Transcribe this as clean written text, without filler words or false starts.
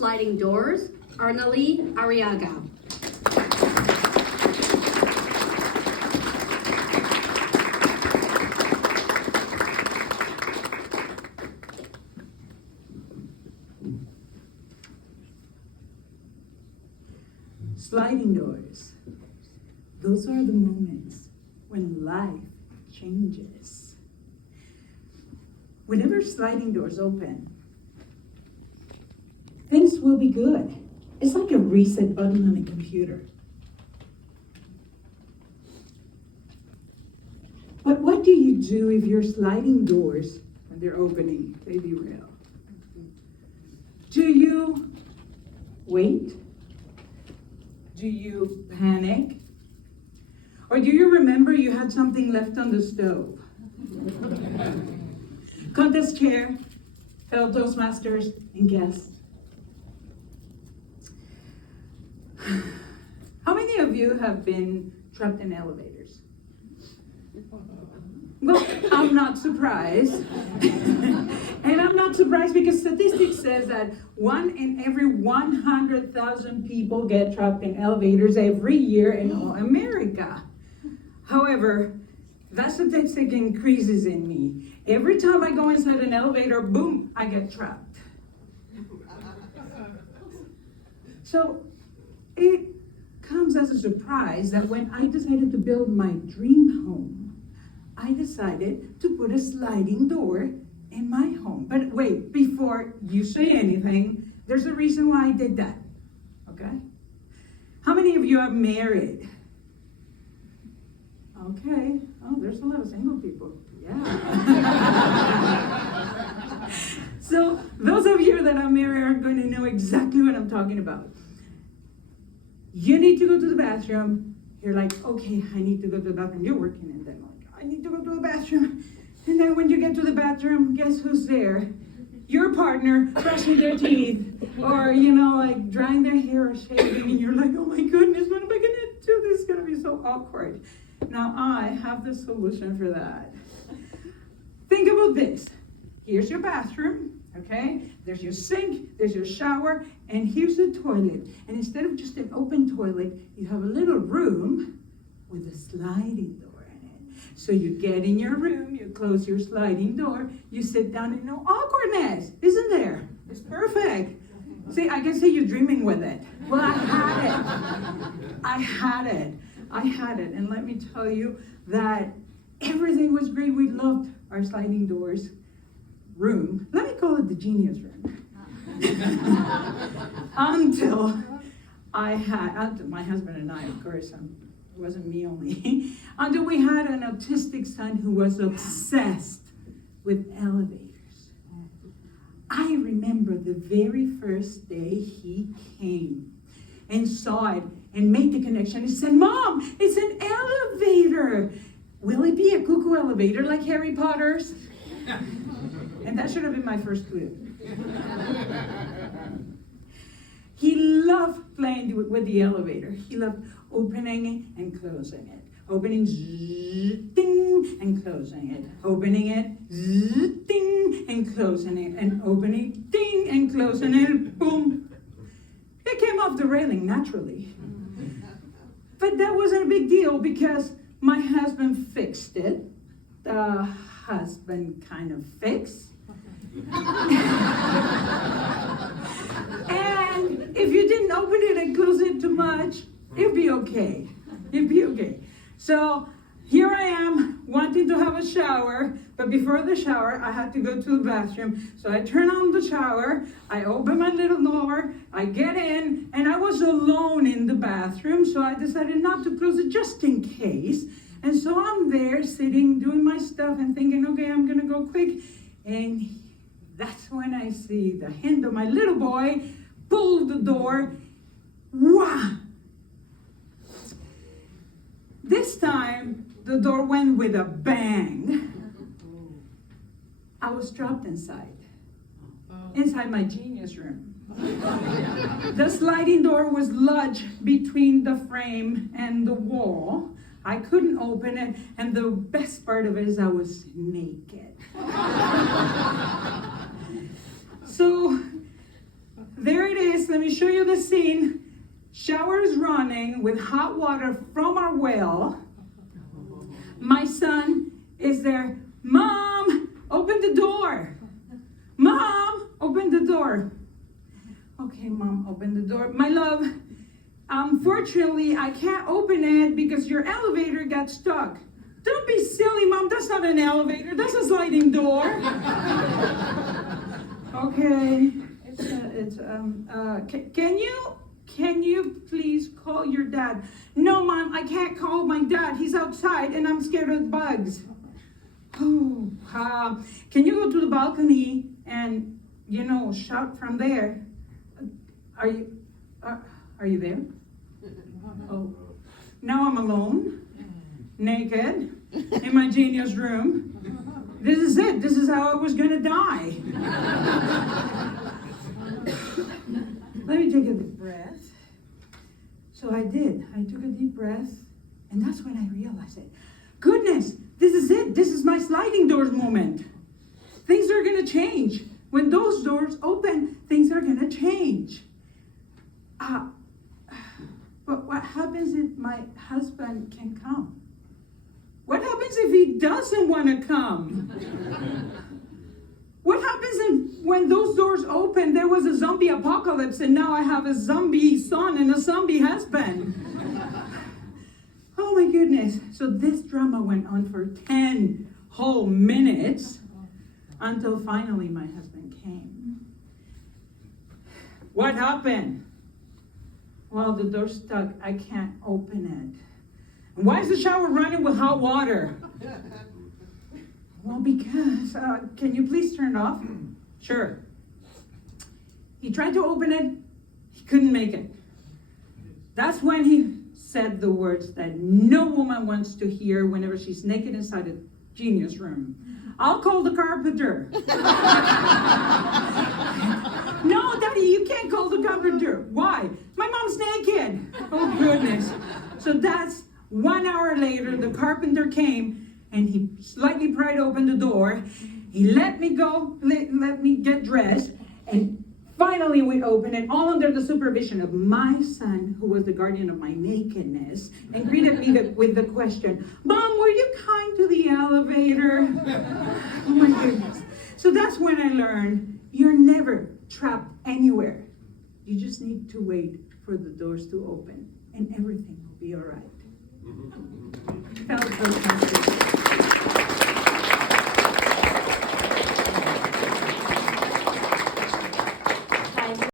sliding doors, Arnaly Arriaga. Sliding doors. Those are the moments when life changes. Whenever sliding doors open, things will be good. It's like a reset button on a computer. But what do you do if your sliding doors, when they're opening, they derail? Do you wait? Do you panic? Or do you remember you had something left on the stove? Contest chair, fellow Toastmasters, and guests. How many of you have been trapped in elevators? Well, I'm not surprised. And I'm not surprised because statistics says that 1 in every 100,000 people get trapped in elevators every year in all America. However, that statistic increases in me. Every time I go inside an elevator, boom, I get trapped. So it comes as a surprise that when I decided to build my dream home, I decided to put a sliding door in my home. But wait, before you say anything, there's a reason why I did that, okay? How many of you are married? Okay, oh, there's a lot of single people, yeah. So those of you that are married are going to know exactly what I'm talking about. You need to go to the bathroom. You're like, okay, I need to go to the bathroom. You're working and then like, I need to go to the bathroom. And then when you get to the bathroom, guess who's there? Your partner brushing their teeth or, like drying their hair or shaving. And you're like, oh my goodness, what am I going to do? This is going to be so awkward. Now I have the solution for that. Think about this. Here's your bathroom, okay? There's your sink, there's your shower, and here's the toilet. And instead of just an open toilet, you have a little room with a sliding door in it. So you get in your room, you close your sliding door, you sit down and no awkwardness, isn't there? It's perfect. See, I can see you dreaming with it. Well, I had it. And let me tell you that everything was great. We loved our sliding doors room. Let me call it the genius room. Until my husband and I, of course, it wasn't me only, until we had an autistic son who was obsessed with elevators. I remember the very first day he came and saw it and made the connection. He said, Mom, it's an elevator. Will it be a cuckoo elevator like Harry Potter's? And that should have been my first clue. He loved playing with the elevator. He loved opening and closing it. Opening, zzz, ding, and closing it. Opening it, zzz, ding, and closing it. And opening, ding, and closing it. Boom. It came off the railing naturally. But that wasn't a big deal because my husband fixed it. The husband kind of fixed. And if you didn't open it and close it too much, it'd be okay. So here I am wanting to have a shower, but before the shower, I had to go to the bathroom. So I turn on the shower, I open my little door, I get in, and I was alone in the bathroom, so I decided not to close it just in case. And so I'm there sitting, doing my stuff and thinking, okay, I'm gonna go quick. And that's when I see the hand of my little boy pull the door. Wow! This time, the door went with a bang. I was trapped inside my genius room. The sliding door was lodged between the frame and the wall. I couldn't open it, and the best part of it is I was naked. So there it is. let me show you the scene. Showers running with hot water from our well. My son is there. Mom, open the door. Mom, open the door. Okay, Mom, open the door. My love, unfortunately, I can't open it because your elevator got stuck. Don't be silly, Mom. That's not an elevator. That's a sliding door. Okay. Can you please call your dad? No, Mom, I can't call my dad. He's outside and I'm scared of bugs. Oh, can you go to the balcony and, shout from there? Are you there? Oh, now I'm alone, naked, in my genius room. This is it. This is how I was gonna die. Let me take a deep breath. So I did. I took a deep breath, and that's when I realized it. Goodness, this is it. This is my sliding doors moment. Things are gonna change. When those doors open, things are gonna change. But what happens if my husband can come? What happens if he doesn't want to come? What happens when those doors open, there was a zombie apocalypse and now I have a zombie son and a zombie husband? Oh my goodness. So this drama went on for 10 whole minutes until finally my husband came. What happened? Well, the door's stuck. I can't open it. Why is the shower running with hot water? Well, because, can you please turn it off? Sure. He tried to open it. He couldn't make it. That's when he said the words that no woman wants to hear whenever she's naked inside a genius room. I'll call the carpenter. No, Daddy, you can't call the carpenter. Why? My mom's naked. Oh, goodness. So that's 1 hour later, the carpenter came and he slightly pried open the door. He let me go, let me get dressed, and finally we opened it, all under the supervision of my son, who was the guardian of my nakedness, and greeted me with the question, Mom, were you kind to the elevator? Oh my goodness. So that's when I learned, you're never trapped anywhere. You just need to wait for the doors to open, and everything will be all right. Fellow Toastmasters.